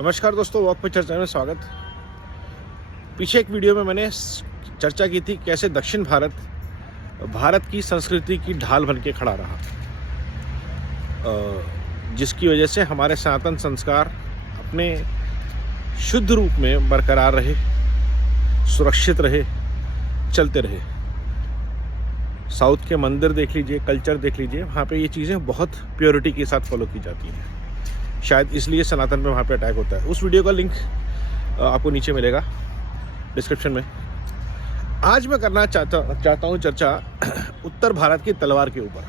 नमस्कार दोस्तों, वॉक पे चर्चा में स्वागत। पीछे एक वीडियो में मैंने चर्चा की थी कैसे दक्षिण भारत की संस्कृति की ढाल बन के खड़ा रहा, जिसकी वजह से हमारे सनातन संस्कार अपने शुद्ध रूप में बरकरार रहे, सुरक्षित रहे, चलते रहे। साउथ के मंदिर देख लीजिए, कल्चर देख लीजिए, वहाँ पे ये चीज़ें बहुत प्योरिटी के साथ फॉलो की जाती हैं। शायद इसलिए सनातन पे वहाँ पे अटैक होता है। उस वीडियो का लिंक आपको नीचे मिलेगा डिस्क्रिप्शन में। आज मैं करना चाहता हूँ चर्चा उत्तर भारत की तलवार के ऊपर।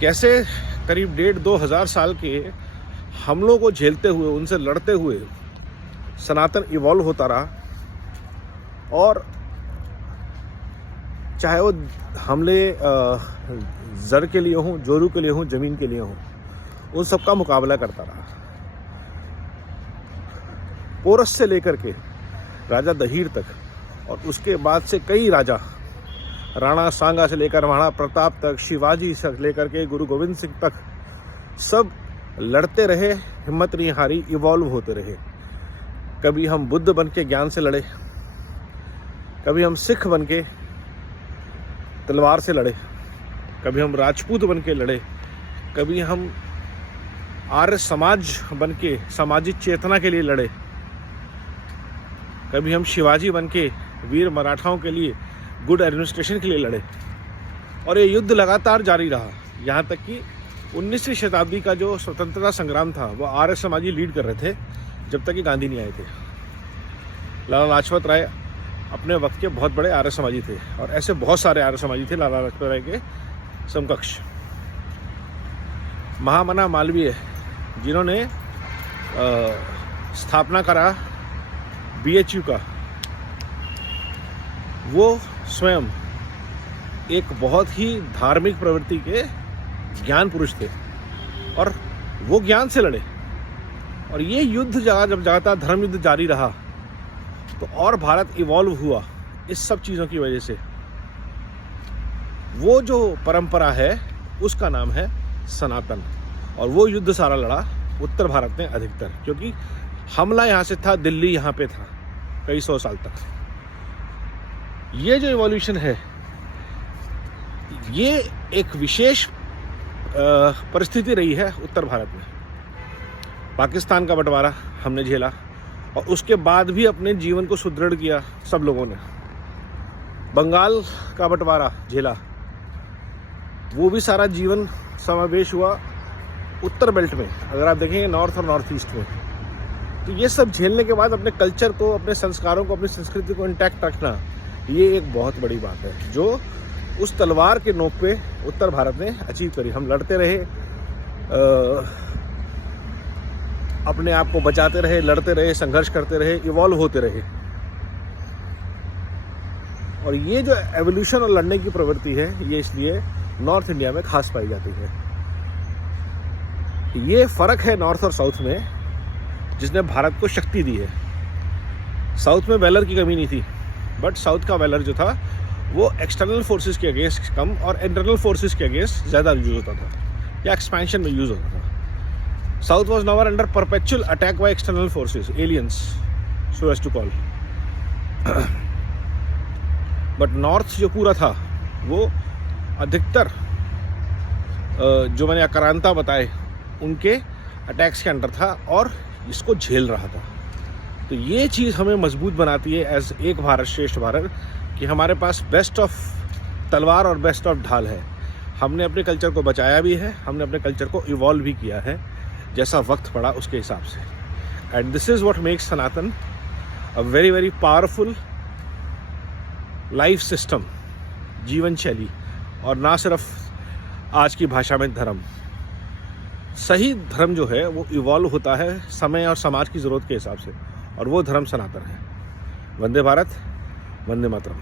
कैसे करीब 1,500-2,000 साल के हमलों को झेलते हुए, उनसे लड़ते हुए सनातन इवॉल्व होता रहा, और चाहे वो हमले जर के लिए हों, जोरू के लिए हों, ज़मीन के लिए हों, उन सब का मुकाबला करता रहा। पोरस से लेकर के राजा दहीर तक, और उसके बाद से कई राजा, राणा सांगा से लेकर महाराणा प्रताप तक, शिवाजी से लेकर के गुरु गोविंद सिंह तक, सब लड़ते रहे, हिम्मत नहीं हारी, इवॉल्व होते रहे। कभी हम बुद्ध बन के ज्ञान से लड़े, कभी हम सिख बन के तलवार से लड़े, कभी हम राजपूत बन के लड़े, कभी हम आर्य समाज बन के सामाजिक चेतना के लिए लड़े, कभी हम शिवाजी बन के वीर मराठाओं के लिए, गुड एडमिनिस्ट्रेशन के लिए लड़े। और ये युद्ध लगातार जारी रहा, यहाँ तक कि 19वीं शताब्दी का जो स्वतंत्रता संग्राम था वो आर्य समाजी लीड कर रहे थे, जब तक कि गांधी नहीं आए थे। लाला लाजपत राय अपने वक्त के बहुत बड़े आर्य समाजी थे, और ऐसे बहुत सारे आर्य समाजी थे लाला लाजपत राय के समकक्ष। महामना मालवीय, जिन्होंने स्थापना करा BHU का, वो स्वयं एक बहुत ही धार्मिक प्रवृत्ति के ज्ञान पुरुष थे, और वो ज्ञान से लड़े। और ये युद्ध जब जाता धर्म युद्ध जारी रहा, तो और भारत इवॉल्व हुआ इस सब चीज़ों की वजह से। वो जो परंपरा है उसका नाम है सनातन, और वो युद्ध सारा लड़ा उत्तर भारत ने अधिकतर, क्योंकि हमला यहाँ से था, दिल्ली यहाँ पे था कई 100 साल तक। ये जो इवोल्यूशन है, ये एक विशेष परिस्थिति रही है उत्तर भारत में। पाकिस्तान का बंटवारा हमने झेला, और उसके बाद भी अपने जीवन को सुदृढ़ किया सब लोगों ने। बंगाल का बंटवारा झेला, वो भी सारा जीवन समावेश हुआ उत्तर बेल्ट में, अगर आप देखेंगे नॉर्थ और नॉर्थ ईस्ट में। तो ये सब झेलने के बाद अपने कल्चर को, अपने संस्कारों को, अपनी संस्कृति को इंटैक्ट रखना, ये एक बहुत बड़ी बात है, जो उस तलवार के नोक पे उत्तर भारत ने अचीव करी। हम लड़ते रहे, अपने आप को बचाते रहे, लड़ते रहे, संघर्ष करते रहे, इवॉल्व होते रहे। और ये जो एवोल्यूशन और लड़ने की प्रवृत्ति है, ये इसलिए नॉर्थ इंडिया में खास पाई जाती है। ये फर्क है नॉर्थ और साउथ में, जिसने भारत को शक्ति दी है। साउथ में वैलर की कमी नहीं थी, बट साउथ का वैलर जो था वो एक्सटर्नल फोर्सेस के अगेंस्ट कम और इंटरनल फोर्सेस के अगेंस्ट ज़्यादा यूज होता था, या एक्सपेंशन में यूज होता था। South was never under perpetual attack by external forces, aliens so as to call. But north जो पूरा था, वो अधिकतर जो मैंने आक्रांता बताए उनके अटैक्स के अंडर था, और इसको झेल रहा था। तो ये चीज़ हमें मजबूत बनाती है एज एक भारत श्रेष्ठ भारत, कि हमारे पास बेस्ट ऑफ तलवार और बेस्ट ऑफ ढाल है। हमने अपने कल्चर को बचाया भी है, हमने अपने कल्चर को इवॉल्व भी किया है, जैसा वक्त पड़ा उसके हिसाब से। And this is what makes Sanatan a very very powerful life system, जीवन शैली, और ना सिर्फ आज की भाषा में धर्म। सही धर्म जो है वो इवॉल्व होता है समय और समाज की ज़रूरत के हिसाब से, और वो धर्म सनातन है। वंदे भारत, वंदे मातरम।